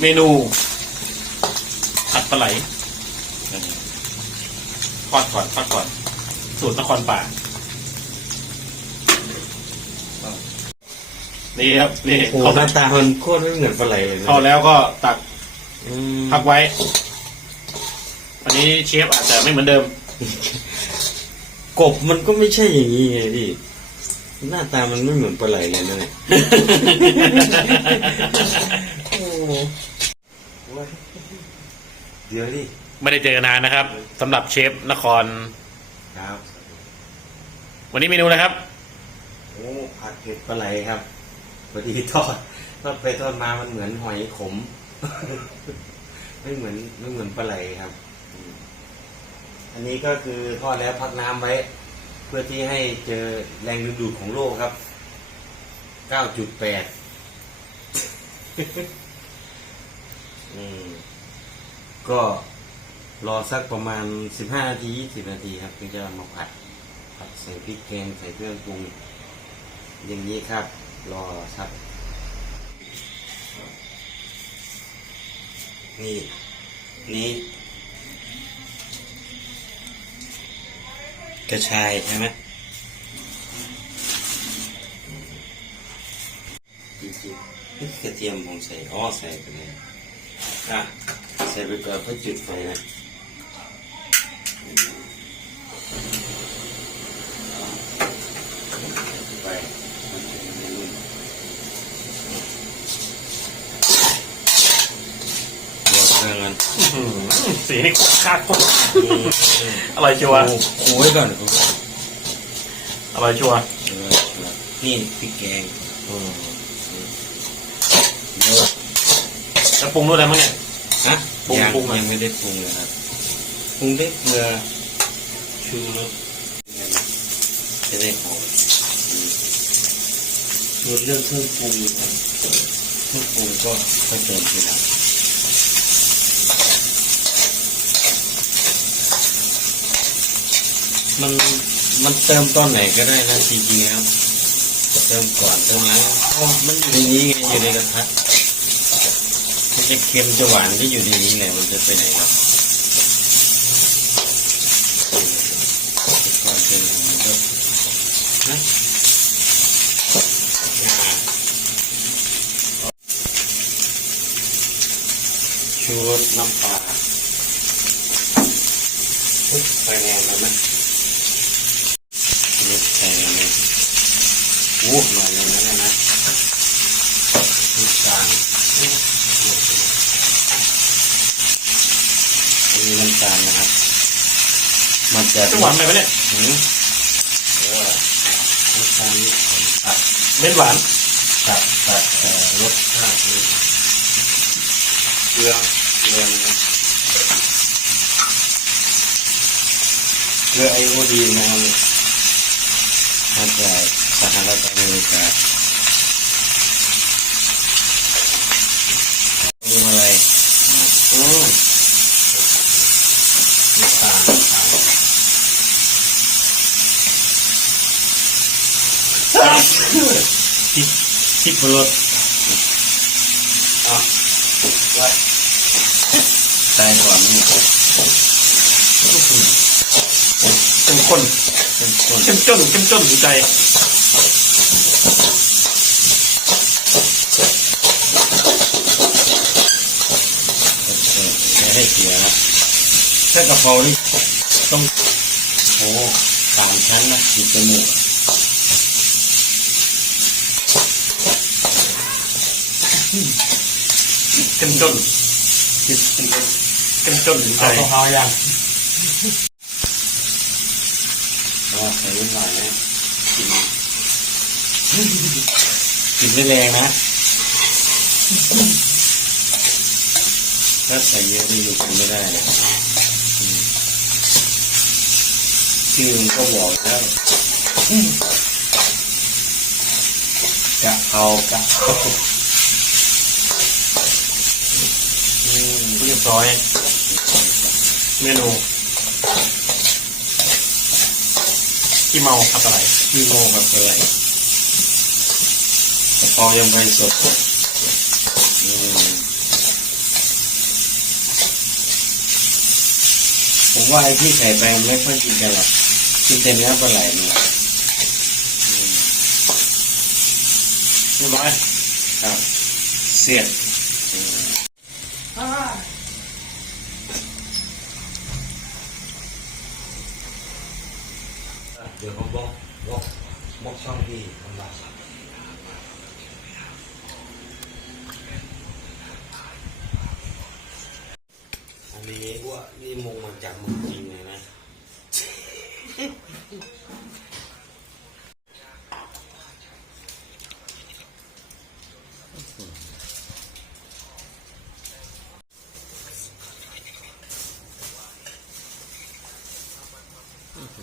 เมนูผัดปลาไหลทอดก่อนทอดก่อน สูตรนครป่า นี่ครับ นี่โอ้โหเขาหน้าตามันโคตรไม่เหมือนปลาไหลเลยนะเข้าแล้วก็ตักอืมพักไว้ อันนี้เชฟอาจจะไม่เหมือนเดิม กบมันก็ไม่ใช่อย่างนี้ไงพี่ หน้าตามันไม่เหมือนปลาไหลเลยนะเนี่ย โอ้โห เดี๋ยวดิไม่ได้เจอกันนานนะครับสำหรับเชฟนคร ครับวันนี้เมนูนะครับ โอ้ผัดเผ็ดปลาไหลครับพอดีทอดทอดไปทอดมามันเหมือนหอยขม ไม่เหมือนไม่เหมือนปลาไหลครับอืมอันนี้ก็คือทอดแล้วพักน้ำไว้ เพื่อที่ให้เจอแรงดึงดูดของโลกครับ 9.8อืม ก็รอสักประมาณ 15 นาที 20 นาทีครับถึงจะมาผัดผัดใส่พริกแกงใส่เครื่องปรุง อย่างนี้ครับ รอครับนี่นี่กระชายใช่ไหมจริงๆกระเทียมผมใส่อ้อใส่ไปเลยอะ ใส่ไปก่อนเพื่อจุดไฟนะไปบวกเครื่องกันสีนี่คาดโคตรอร่อยชัวร์โอ้โหไว้ก่อนครับอร่อยชัวร์นี่พริกแกงอืมเยอะแล้วปรุงด้วยอะไรมั้งเนี่ย ฮะปรุงยังปรุงหน่อยยังไม่ได้ปรุงเลยครับปรุงได้เกลือชูรสจะได้หอมอืมส่วนเรื่องเครื่องปรุงครับเครื่องปรุงก็ค่อยเติมทีหลังมันมันเติมตอนไหนก็ได้นะจริงๆแล้วเติมก่อนเติมหลังอ๋อมันอยู่ในนี้ไงอยู่ในกระทะ มันจะเค็มจะหวานก็อยู่ในนี้แหละมันจะไปไหนครับก่อนเป็นมันก็นะชูรสน้ำปลาไปแรงแล้วนะนี่ใส่แล้วเนี่ยโอ้หน่อยหนึงแล้วนะน้ำตาล อันนี้น้ำตาลนะครับ มันจะจะหวานไปไหมเนี่ยหืมเพราะว่าน้ำตาลนี่ผมตัดเม็ดหวานตัดตัดเอ่อรสชาตินี่เกลือเกลือนะครับเกลือไอโอดีนนะครับมาจากสหรัฐอเมริกาดูอะไรอืมน้ำตาลน้ำตาล พริกพริกรสอะไว้ตายก่อนนี่เข้มข้นเป็นคนเข้มจ้นเข้มจ้นถึงใจไม่ให้เสียนะถ้ากะเพรานี่ต้องโอ้สามชั้นนะมีจมูก เข้มจ้นคิดเป็นคนเข้มจ้นถึงใจเอากะเพรายังอ๋อใส่นิดหน่อยนะกินกินไม่แรงนะถ้าใส่เยอะจะอยู่กันไม่ได้เลยอืมชื่อมันก็บอกแล้วกะเพรากะเพรา รียบร้อย เมนูที่เมาครับอะไรที่โมาครับอะไรกระเพรายังใบสดผมว่าไอ้ที่ใข่ไปไม่ค่อยกินกันหรอกกินแต่เนื้อปลาไหลนี่แหละเรียบร้อยครับเสียด ดี๋ยวบล็อกบล็อกบล็อกช่องที่ลำบากอันนี้ว่านี่มงมาจากมืงจริงเลยนะอื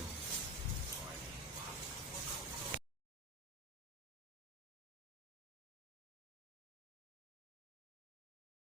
ม